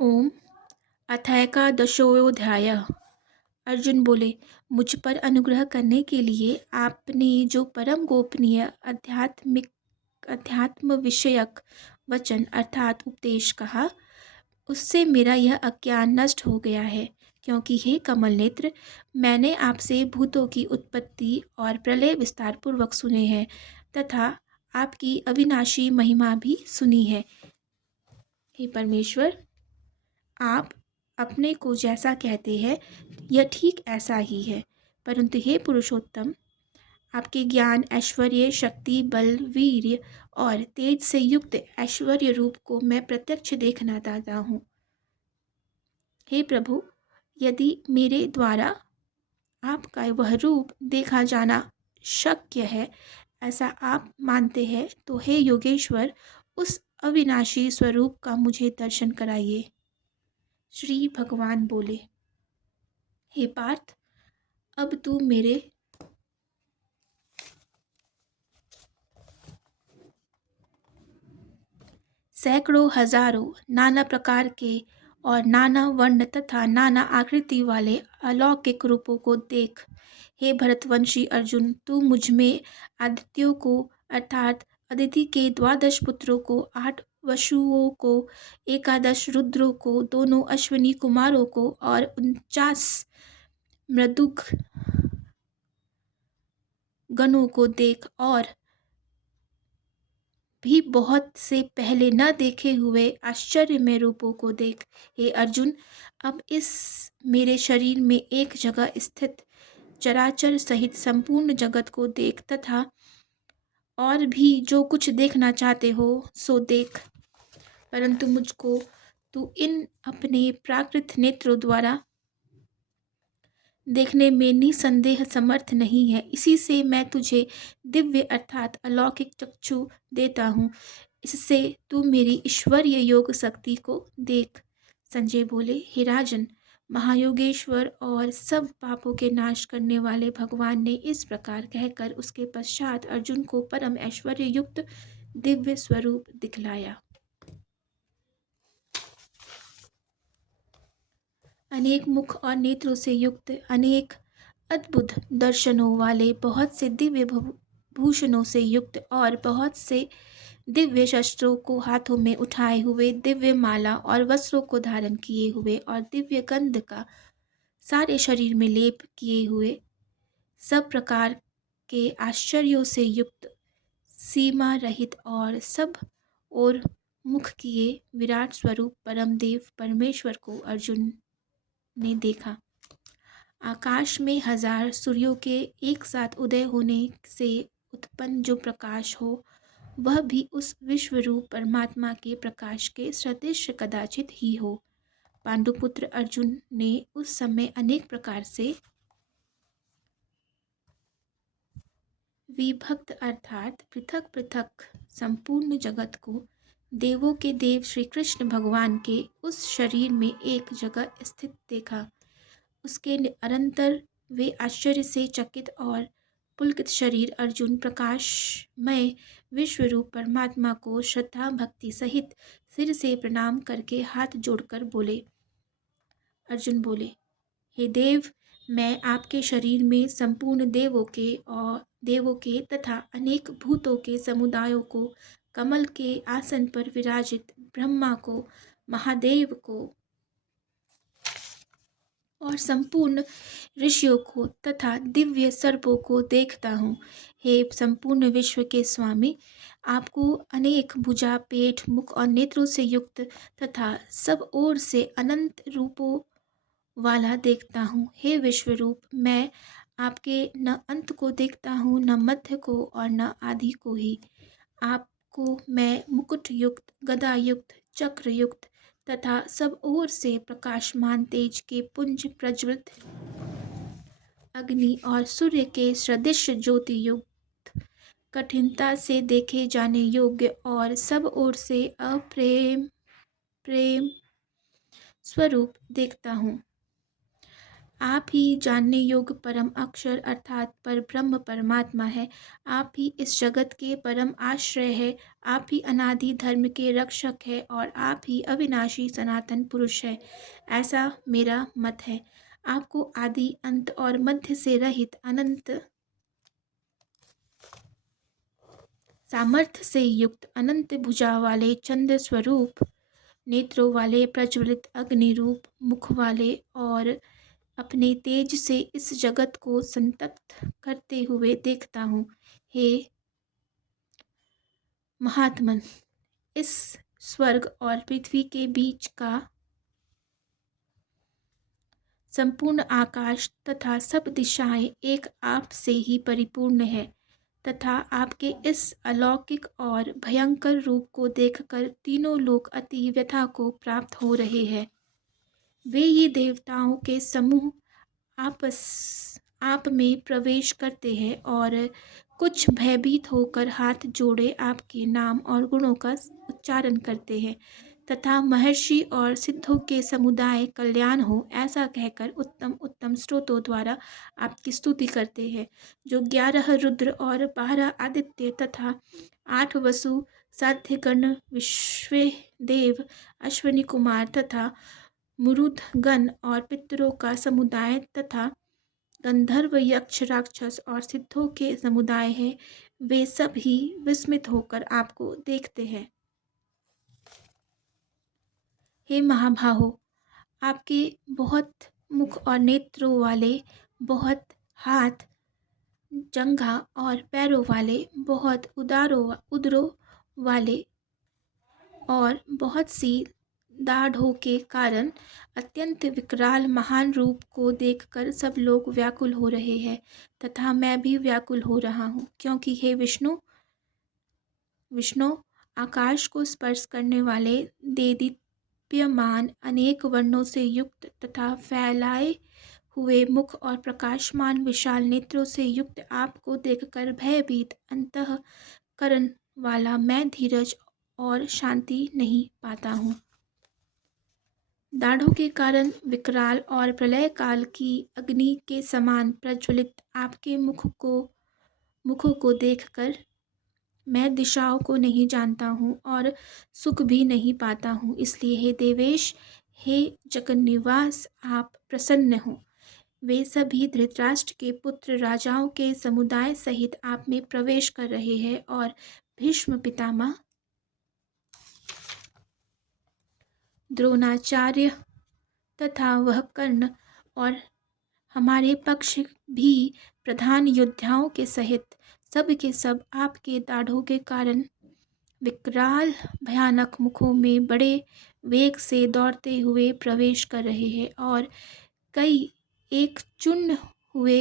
ओम। अथैकादशोऽध्यायः। अर्जुन बोले, मुझ पर अनुग्रह करने के लिए आपने जो परम गोपनीय अध्यात्म विषयक वचन अर्थात उपदेश कहा, उससे मेरा यह अज्ञान नष्ट हो गया है। क्योंकि हे कमल नेत्र, मैंने आपसे भूतों की उत्पत्ति और प्रलय विस्तार पूर्वक सुने हैं तथा आपकी अविनाशी महिमा भी सुनी है। हे परमेश्वर, आप अपने को जैसा कहते हैं यह ठीक ऐसा ही है, परंतु हे पुरुषोत्तम, आपके ज्ञान, ऐश्वर्य, शक्ति, बल, वीर्य और तेज से युक्त ऐश्वर्य रूप को मैं प्रत्यक्ष देखना चाहता हूँ। हे प्रभु, यदि मेरे द्वारा आपका वह रूप देखा जाना शक्य है, ऐसा आप मानते हैं, तो हे योगेश्वर, उस अविनाशी स्वरूप का मुझे दर्शन कराइए। श्री भगवान बोले, हे पार्थ, अब तू मेरे सैकड़ों हजारों नाना प्रकार के और नाना वर्ण तथा नाना आकृति वाले अलौकिक रूपों को देख। हे भरतवंशी अर्जुन, तू मुझ में आदित्यों को अर्थात अदिति के 12 पुत्रों को, 8 वसुओं को, 11 रुद्रों को, दोनों अश्विनी कुमारों को और 49 मृदुक गणों को देख, और भी बहुत से पहले न देखे हुए आश्चर्यमय रूपों को देख। हे अर्जुन, अब इस मेरे शरीर में एक जगह स्थित चराचर सहित संपूर्ण जगत को देख तथा और भी जो कुछ देखना चाहते हो सो देख, परंतु मुझको तू इन अपने प्राकृत नेत्रों द्वारा देखने में निसंदेह समर्थ नहीं है। इसी से मैं तुझे दिव्य अर्थात अलौकिक चक्षु देता हूँ। इससे तू मेरी ईश्वरीय योग शक्ति को देख। संजय बोले, हे राजन, महायोगेश्वर और सब पापों के नाश करने वाले भगवान ने इस प्रकार कहकर उसके पश्चात अर्जुन को परम ऐश्वर्य युक्त दिव्य स्वरूप दिखलाया। अनेक मुख और नेत्रों से युक्त, अनेक अद्भुत दर्शनों वाले, बहुत से दिव्य भूषणों से युक्त और बहुत से दिव्य शस्त्रों को हाथों में उठाए हुए, दिव्य माला और वस्त्रों को धारण किए हुए और दिव्य गंध का सारे शरीर में लेप किए हुए, सब प्रकार के आश्चर्यों से युक्त, सीमा रहित और सब और मुख किए विराट स्वरूप परम देव परमेश्वर को अर्जुन ने देखा। आकाश में 1000 सूर्यों के एक साथ उदय होने से उत्पन्न जो प्रकाश हो, वह भी उस विश्वरूप परमात्मा के प्रकाश के सदृश कदाचित ही हो। पांडुपुत्र अर्जुन ने उस समय अनेक प्रकार से विभक्त अर्थात पृथक पृथक संपूर्ण जगत को देवों के देव श्री कृष्ण भगवान के उस शरीर में एक जगह स्थित देखा। उसके अनंतर वे आश्चर्य से चकित और पुलकित शरीर अर्जुन प्रकाशमय विश्वरूप परमात्मा को श्रद्धा भक्ति सहित सिर से प्रणाम करके हाथ जोड़कर बोले। अर्जुन बोले, हे देव, मैं आपके शरीर में संपूर्ण देवों के तथा अनेक भूतों के समुदायों को, कमल के आसन पर विराजित ब्रह्मा को, महादेव को और संपूर्ण ऋषियों को तथा दिव्य सर्पों को देखता हूँ। हे संपूर्ण विश्व के स्वामी, आपको अनेक भुजा, पेट, मुख और नेत्रों से युक्त तथा सब ओर से अनंत रूपों वाला देखता हूँ। हे विश्वरूप, मैं आपके न अंत को देखता हूँ, न मध्य को और न आदि को ही। आपको मैं मुकुट युक्त, गदा युक्त, चक्र युक्त तथा सब ओर से प्रकाशमान तेज के पुंज प्रज्वलित अग्नि और सूर्य के सदृश ज्योति युक्त, कठिनता से देखे जाने योग्य और सब ओर से प्रेम स्वरूप देखता हूँ। आप ही जानने योग्य परम अक्षर अर्थात परब्रह्म परमात्मा है। आप ही इस जगत के परम आश्रय है। आप ही अनादि धर्म के रक्षक है और आप ही अविनाशी सनातन पुरुष है। ऐसा मेरा मत है। आपको आदि अंत और मध्य से रहित अनंत सामर्थ्य से युक्त अनंत भुजा वाले चंद्र स्वरूप, नेत्रों वाले प्रज्वलित अग्नि रूप मुख वाले और अपने तेज से इस जगत को संतप्त करते हुए देखता हूँ। हे महात्मन, इस स्वर्ग और पृथ्वी के बीच का संपूर्ण आकाश तथा सब दिशाएं एक आप से ही परिपूर्ण है तथा आपके इस अलौकिक और भयंकर रूप को देखकर तीनों लोग अति व्यथा को प्राप्त हो रहे हैं। वे ही देवताओं के समूह आपस आप में प्रवेश करते हैं और कुछ भयभीत होकर हाथ जोड़े आपके नाम और गुणों का उच्चारण करते हैं तथा महर्षि और सिद्धों के समुदाय कल्याण हो ऐसा कहकर उत्तम उत्तम स्रोतों द्वारा आपकी स्तुति करते हैं। जो 11 रुद्र और 12 आदित्य तथा 8 वसु साध्यगण विश्व देव अश्विनी कुमार तथा मुरुदगण और पितरों का समुदाय तथा गंधर्व यक्ष राक्षस और सिद्धों के समुदाय है, वे सब ही विस्मित होकर आपको देखते हैं। हे महाबाहो, आपके बहुत मुख और नेत्रों वाले, बहुत हाथ, जंघा और पैरों वाले, बहुत उदरों वाले और बहुत सी दाढ़ों के कारण अत्यंत विकराल महान रूप को देखकर सब लोग व्याकुल हो रहे हैं तथा मैं भी व्याकुल हो रहा हूँ, क्योंकि हे विष्णु, आकाश को स्पर्श करने वाले देदीप्यमान अनेक वर्णों से युक्त तथा फैलाए हुए मुख और प्रकाशमान विशाल नेत्रों से युक्त आपको देखकर भयभीत अंतःकरण वाला मैं धीरज और शांति नहीं पाता हूँ। दाढ़ों के कारण विकराल और प्रलय काल की अग्नि के समान प्रज्वलित आपके मुखों को देखकर मैं दिशाओं को नहीं जानता हूँ और सुख भी नहीं पाता हूँ। इसलिए हे देवेश, हे जगन्निवास, आप प्रसन्न हो। वे सभी धृतराष्ट्र के पुत्र राजाओं के समुदाय सहित आप में प्रवेश कर रहे हैं और भीष्म पितामह, द्रोणाचार्य तथा वह कर्ण और हमारे पक्ष भी प्रधान योद्धाओं के सहित सब के सब आपके दाढ़ों के कारण विकराल भयानक मुखों में बड़े वेग से दौड़ते हुए प्रवेश कर रहे हैं और कई एक चूर्ण हुए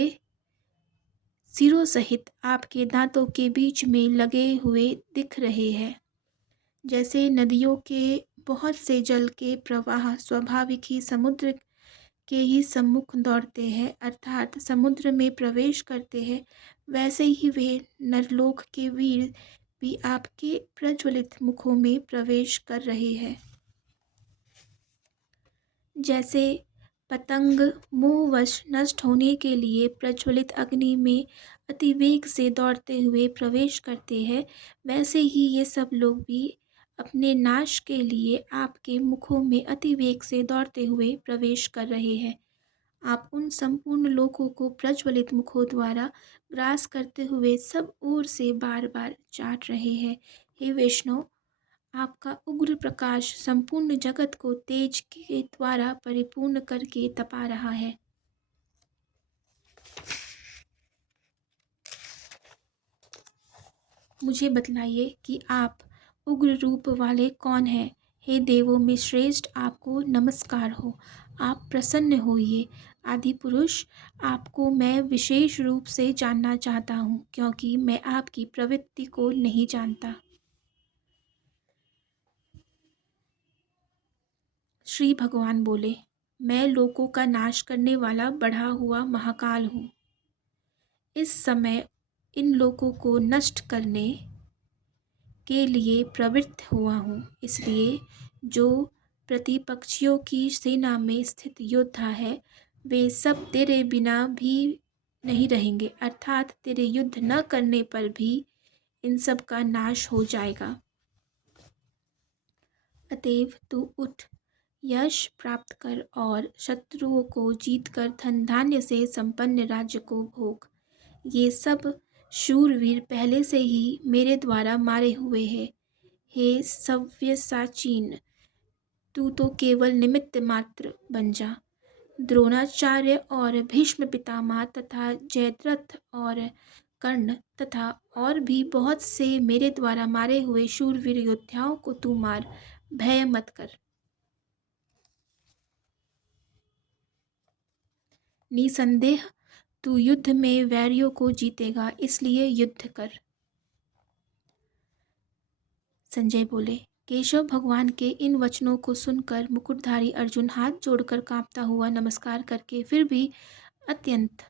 सिरों सहित आपके दांतों के बीच में लगे हुए दिख रहे हैं। जैसे नदियों के बहुत से जल के प्रवाह स्वाभाविक ही समुद्र के ही सम्मुख दौड़ते हैं अर्थात समुद्र में प्रवेश करते हैं, वैसे ही वे नरलोक के वीर भी आपके प्रज्वलित मुखों में प्रवेश कर रहे हैं। जैसे पतंग मोहवश नष्ट होने के लिए प्रज्वलित अग्नि में अति वेग से दौड़ते हुए प्रवेश करते हैं, वैसे ही ये सब लोग भी अपने नाश के लिए आपके मुखों में अति वेग से दौड़ते हुए प्रवेश कर रहे हैं। आप उन संपूर्ण लोकों को प्रज्वलित मुखों द्वारा ग्रास करते हुए सब ओर से बार बार चाट रहे हैं। हे विष्णु, आपका उग्र प्रकाश संपूर्ण जगत को तेज के द्वारा परिपूर्ण करके तपा रहा है। मुझे बतलाइए कि आप उग्र रूप वाले कौन हैं। हे देवों में श्रेष्ठ, आपको नमस्कार हो। आप प्रसन्न होइए। आदि पुरुष, आपको मैं विशेष रूप से जानना चाहता हूँ, क्योंकि मैं आपकी प्रवृत्ति को नहीं जानता। श्री भगवान बोले, मैं लोकों का नाश करने वाला बढ़ा हुआ महाकाल हूँ। इस समय इन लोकों को नष्ट करने के लिए प्रवृत्त हुआ हूँ। इसलिए जो प्रतिपक्षियों की सेना में स्थित योद्धा है, वे सब तेरे बिना भी नहीं रहेंगे, अर्थात तेरे युद्ध न करने पर भी इन सब का नाश हो जाएगा। अतएव तू उठ, यश प्राप्त कर और शत्रुओं को जीतकर धन धान्य से संपन्न राज्य को भोग। ये सब शूरवीर पहले से ही मेरे द्वारा मारे हुए हैं। हे सव्यसाचीन, तू तो केवल निमित्त मात्र बन जा। द्रोणाचार्य और भीष्म पितामह तथा जयद्रथ और कर्ण तथा और भी बहुत से मेरे द्वारा मारे हुए शूरवीर योद्धाओं को तू मार, भय मत कर। निसंदेह तू युद्ध में वैरियों को जीतेगा, इसलिए युद्ध कर। संजय बोले। केशव भगवान के इन वचनों को सुनकर मुकुटधारी अर्जुन हाथ जोड़कर कांपता हुआ नमस्कार करके फिर भी अत्यंत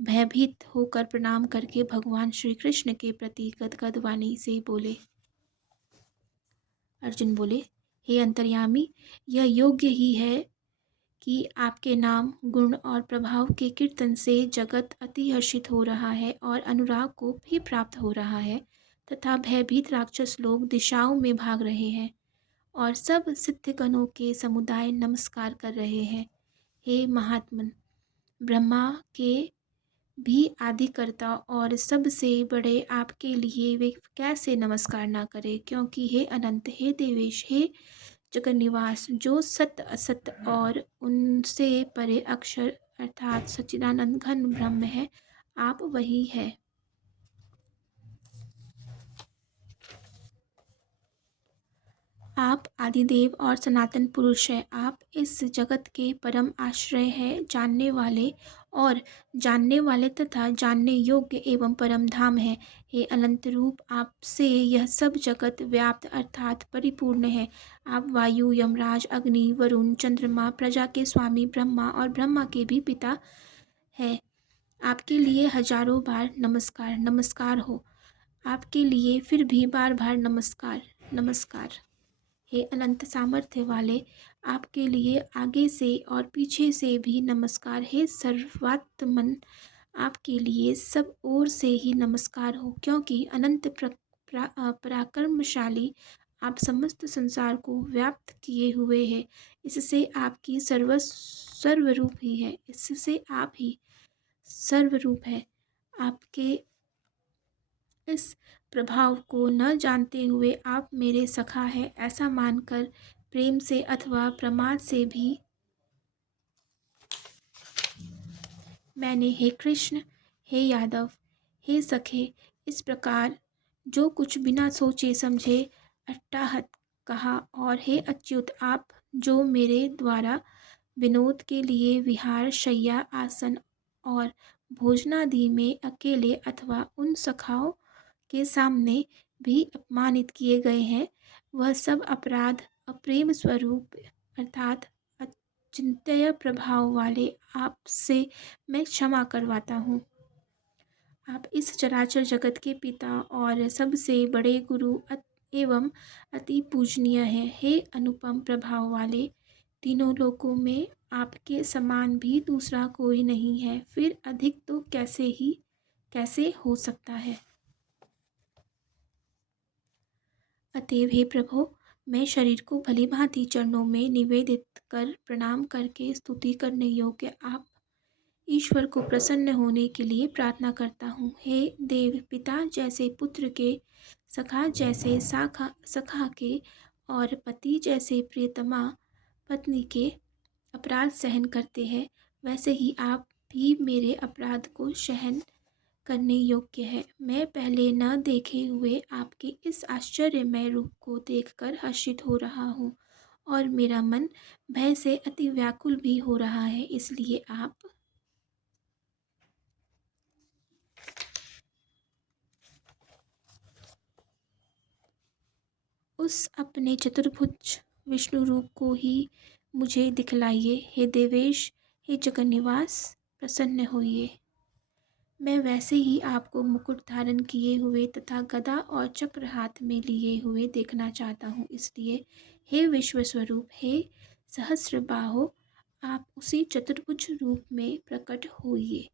भयभीत होकर प्रणाम करके भगवान श्री कृष्ण के प्रति गदगद वाणी से बोले। अर्जुन बोले, हे अंतर्यामी, यह योग्य ही है कि आपके नाम, गुण और प्रभाव के कीर्तन से जगत अति हर्षित हो रहा है और अनुराग को भी प्राप्त हो रहा है तथा भयभीत राक्षस लोग दिशाओं में भाग रहे हैं और सब सिद्धगणों के समुदाय नमस्कार कर रहे हैं। हे महात्मन, ब्रह्मा के भी आदिकर्ता और सबसे बड़े आपके लिए वे कैसे नमस्कार ना करें, क्योंकि हे अनंत, हे देवेश, हे जगन्निवास, जो सत्य असत्य और उनसे परे अक्षर अर्थात सच्चिदानंद घन ब्रह्म है, आप वही है। आप आदिदेव और सनातन पुरुष हैं। आप इस जगत के परम आश्रय हैं, जानने वाले तथा जानने योग्य एवं परम धाम है। हे अनंत रूप, आपसे यह सब जगत व्याप्त अर्थात परिपूर्ण है। आप वायु, यमराज, अग्नि, वरुण, चंद्रमा, प्रजा के स्वामी ब्रह्मा और ब्रह्मा के भी पिता है। आपके लिए हजारों बार नमस्कार नमस्कार हो। आपके लिए फिर भी बार बार नमस्कार नमस्कार। हे अनंत सामर्थ्य वाले, आपके लिए आगे से और पीछे से भी नमस्कार। हे सर्वात्मन, आपके लिए सब ओर से ही नमस्कार हो, क्योंकि अनंत पराक्रमशाली आप समस्त संसार को व्याप्त किए हुए हैं। इससे आपकी सर्वरूप ही है, इससे आप ही सर्वरूप है। आपके इस प्रभाव को न जानते हुए आप मेरे सखा हैं ऐसा मानकर प्रेम से अथवा प्रमाद से भी मैंने हे कृष्ण, हे यादव, हे सखे, इस प्रकार जो कुछ बिना सोचे समझे अट्टाहत कहा। और हे अच्युत, आप जो मेरे द्वारा विनोद के लिए विहार, शय्या, आसन और भोजनादि में अकेले अथवा उन सखाओं के सामने भी अपमानित किए गए हैं, वह सब अपराध अप्रेम स्वरूप अर्थात अचिंत्य प्रभाव वाले आपसे मैं क्षमा करवाता हूँ। आप इस चराचर जगत के पिता और सबसे बड़े गुरु एवं अति पूजनीय हैं। हे अनुपम प्रभाव वाले, तीनों लोकों में आपके समान भी दूसरा कोई नहीं है, फिर अधिक तो कैसे हो सकता है। अतएव हे प्रभो, मैं शरीर को भली भांति चरणों में निवेदित कर प्रणाम करके स्तुति करने योग्य आप ईश्वर को प्रसन्न होने के लिए प्रार्थना करता हूँ। हे देव, पिता जैसे पुत्र के, सखा जैसे सखा के और पति जैसे प्रियतमा पत्नी के अपराध सहन करते हैं, वैसे ही आप भी मेरे अपराध को सहन करने योग्य है। मैं पहले न देखे हुए आपके इस आश्चर्यमय रूप को देखकर हर्षित हो रहा हूँ और मेरा मन भय से अति व्याकुल भी हो रहा है। इसलिए आप उस अपने चतुर्भुज विष्णु रूप को ही मुझे दिखलाइए। हे देवेश, हे जगन्निवास, प्रसन्न होइए। मैं वैसे ही आपको मुकुट धारण किए हुए तथा गदा और चक्र हाथ में लिए हुए देखना चाहता हूँ। इसलिए हे विश्व स्वरूप, हे सहस्र बाहो, आप उसी चतुर्भुज रूप में प्रकट होइए।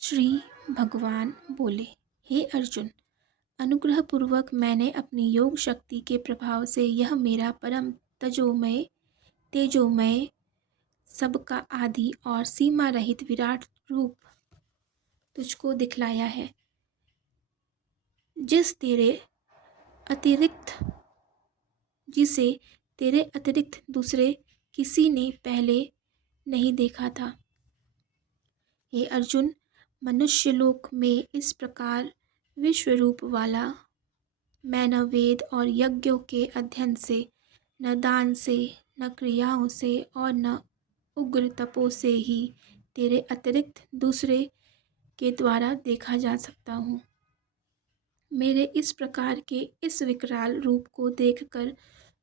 श्री भगवान बोले, हे अर्जुन, अनुग्रहपूर्वक मैंने अपनी योग शक्ति के प्रभाव से यह मेरा परम तेजोमय सबका आदि और सीमा रहित विराट रूप तुझको दिखलाया है, अतिरिक्त जिसे तेरे अतिरिक्त दूसरे किसी ने पहले नहीं देखा था। हे अर्जुन, मनुष्यलोक में इस प्रकार विश्व रूप वाला मैं न वेद और यज्ञों के अध्ययन से, न दान से, न क्रियाओं से और न उग्र तपो से ही तेरे अतिरिक्त दूसरे के द्वारा देखा जा सकता हूँ। मेरे इस प्रकार के इस विकराल रूप को देखकर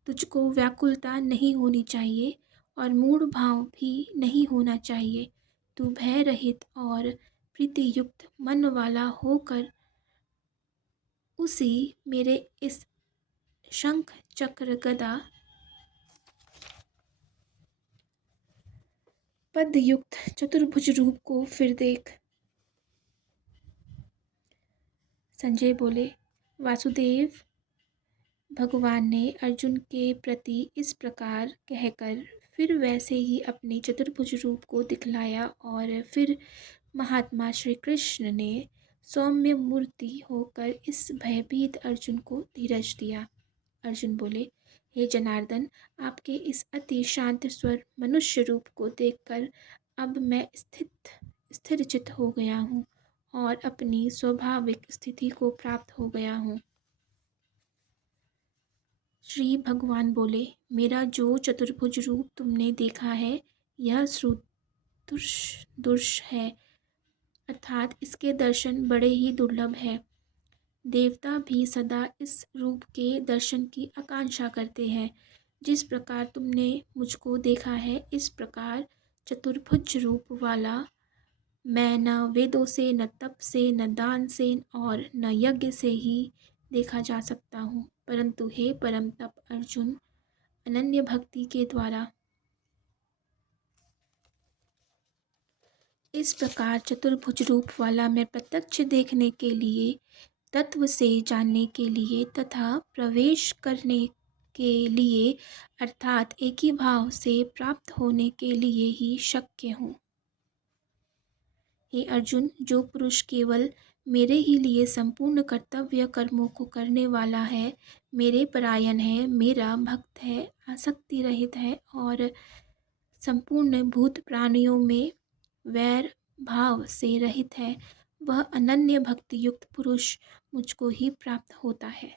तुझको व्याकुलता नहीं होनी चाहिए और मूढ़ भाव भी नहीं होना चाहिए। तू भय रहित और प्रीति युक्त मन वाला होकर उसी मेरे इस शंख चक्र गदा पद युक्त चतुर्भुज रूप को फिर देख। संजय बोले, वासुदेव, भगवान ने अर्जुन के प्रति इस प्रकार कहकर फिर वैसे ही अपने चतुर्भुज रूप को दिखलाया और फिर महात्मा श्री कृष्ण ने सौम्य मूर्ति होकर इस भयभीत अर्जुन को धीरज दिया। अर्जुन बोले, हे जनार्दन, आपके इस अति शांत स्वर मनुष्य रूप को देखकर अब मैं स्थिरचित हो गया हूँ और अपनी स्वाभाविक स्थिति को प्राप्त हो गया हूँ। श्री भगवान बोले, मेरा जो चतुर्भुज रूप तुमने देखा है यह दुर्ष है, अर्थात इसके दर्शन बड़े ही दुर्लभ है। देवता भी सदा इस रूप के दर्शन की आकांक्षा करते हैं। जिस प्रकार तुमने मुझको देखा है, इस प्रकार चतुर्भुज रूप वाला मैं न वेदों से, न तप से, न दान से और न यज्ञ से ही देखा जा सकता हूँ, परंतु हे परम तप अर्जुन, अनन्य भक्ति के द्वारा इस प्रकार चतुर्भुज रूप वाला मैं प्रत्यक्ष देखने के लिए, तत्व से जानने के लिए तथा प्रवेश करने के लिए, अर्थात एक ही भाव से प्राप्त होने के लिए ही शक्य हूँ। हे अर्जुन, जो पुरुष केवल मेरे ही लिए संपूर्ण कर्तव्य कर्मों को करने वाला है, मेरे परायण है, मेरा भक्त है, आसक्ति रहित है और संपूर्ण भूत प्राणियों में वैर भाव से रहित है, वह अनन्य भक्ति युक्त पुरुष मुझको ही प्राप्त होता है।